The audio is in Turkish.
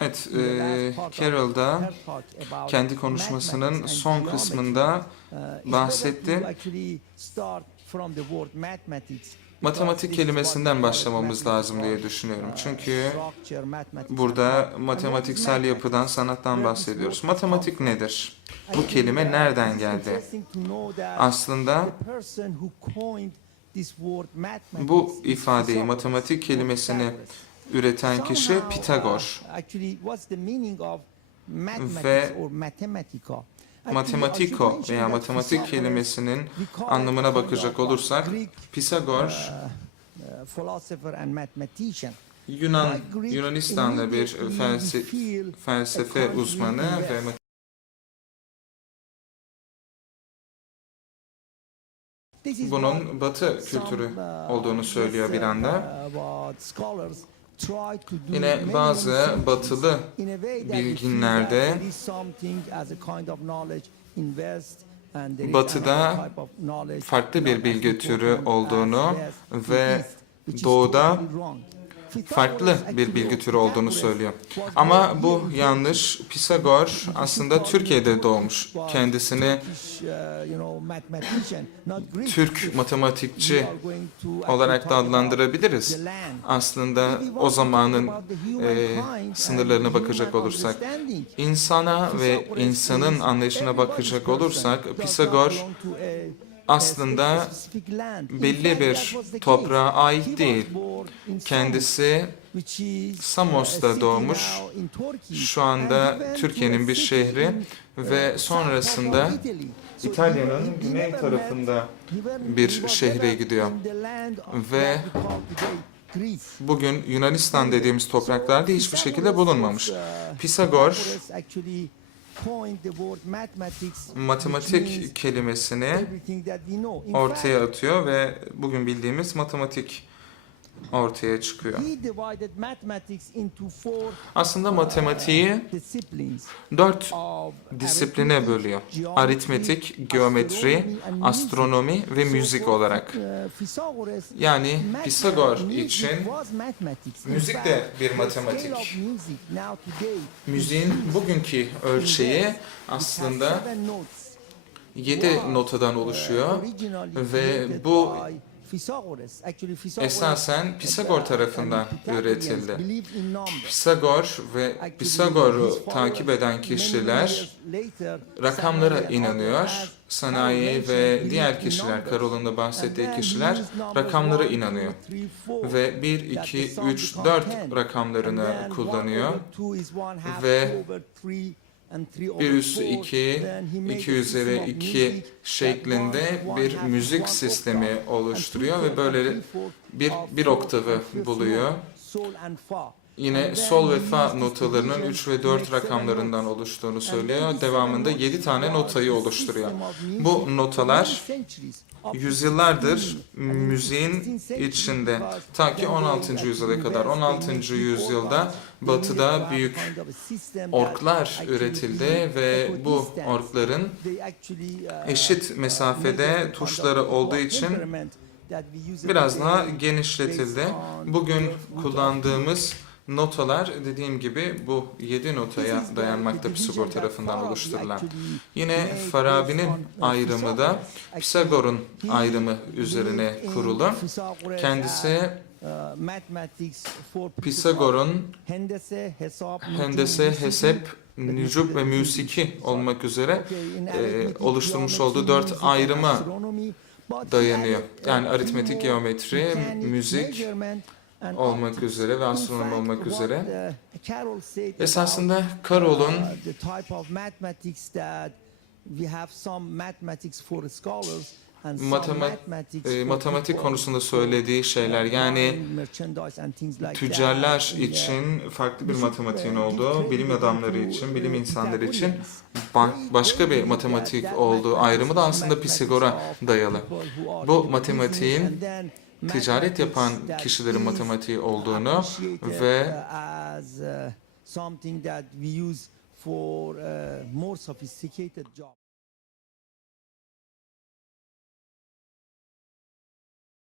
Evet, e, Carol da kendi konuşmasının son kısmında uh, bahsetti. matematik kelimesinden başlamamız lazım diye düşünüyorum. Uh, Çünkü burada matematiksel yapıdan, sanattan bahsediyoruz. Matematik nedir? Bu kelime nereden geldi? Aslında bu ifadeyi, matematik kelimesini üreten kişi Pitagor. uh, Ve Matematiko veya matematik kelimesinin anlamına bakacak olursak Pisagor uh, uh. Yunan Yunanistan'da bir felsefe, felsefe uzmanı ve bunun Batı kültürü olduğunu söylüyor bir anda. Yine bazı batılı bilginlerde Batıda farklı bir bilgi türü olduğunu ve doğuda. Farklı bir bilgi türü olduğunu söylüyor. Ama bu yanlış. Pisagor aslında Türkiye'de doğmuş. Kendisini. Türk matematikçi olarak da adlandırabiliriz. Aslında o zamanın e, sınırlarına bakacak olursak, insana ve insanın anlayışına bakacak olursak Pisagor aslında belli bir toprağa ait değil. Kendisi Samos'ta doğmuş. Şu anda Türkiye'nin bir şehri ve sonrasında İtalya'nın güney tarafında bir şehre gidiyor. Ve bugün Yunanistan dediğimiz topraklarda hiçbir şekilde bulunmamış. Pisagor matematik kelimesini ortaya atıyor ve bugün bildiğimiz matematik ortaya çıkıyor. Aslında matematiği dört disipline bölüyor. Aritmetik, geometri, astronomi ve müzik olarak. Yani Pisagor için müzik de bir matematik. Müziğin bugünkü ölçeği aslında 7 notadan oluşuyor ve bu esasen Pisagor tarafından üretildi. Pisagor ve Pisagor'u takip eden kişiler rakamlara inanıyor. Sanayi ve diğer kişiler, Karol'un da bahsettiği kişiler rakamlara inanıyor. Ve 1, 2, 3, 4 rakamlarını kullanıyor. Ve 1 üstü 2, 2 üzeri 2 şeklinde bir müzik sistemi oluşturuyor ve böyle bir, bir oktavı buluyor. Yine sol ve fa notalarının 3 ve 4 rakamlarından oluştuğunu söylüyor. Devamında 7 tane notayı oluşturuyor. Bu notalar yüzyıllardır müziğin içinde ta ki 16. yüzyıla kadar 16. yüzyılda batıda büyük orklar üretildi ve bu orkların eşit mesafede tuşları olduğu için biraz daha genişletildi. Bugün kullandığımız notalar dediğim gibi bu 7 notaya dayanmakta Pisagor tarafından oluşturulan. Yine Farabi'nin ayrımı da Pisagor'un ayrımı üzerine kurulu. Kendisi Pisagor'un hendese, hesap, nücub ve müsiki olmak üzere e, oluşturmuş olduğu dört ayrıma dayanıyor. Yani aritmetik, geometri, müzik olmak üzere ve astronomi olmak üzere. Esasında Karol'un matematik, e, matematik konusunda söylediği şeyler yani tüccarlar için farklı bir matematiğin olduğu, bilim adamları için, bilim insanları için ba- başka bir matematik olduğu ayrımı da aslında Pisagor'a dayalı. Bu matematiğin ticaret yapan kişilerin matematiği olduğunu ve something that we use for uh, more sophisticated jobs.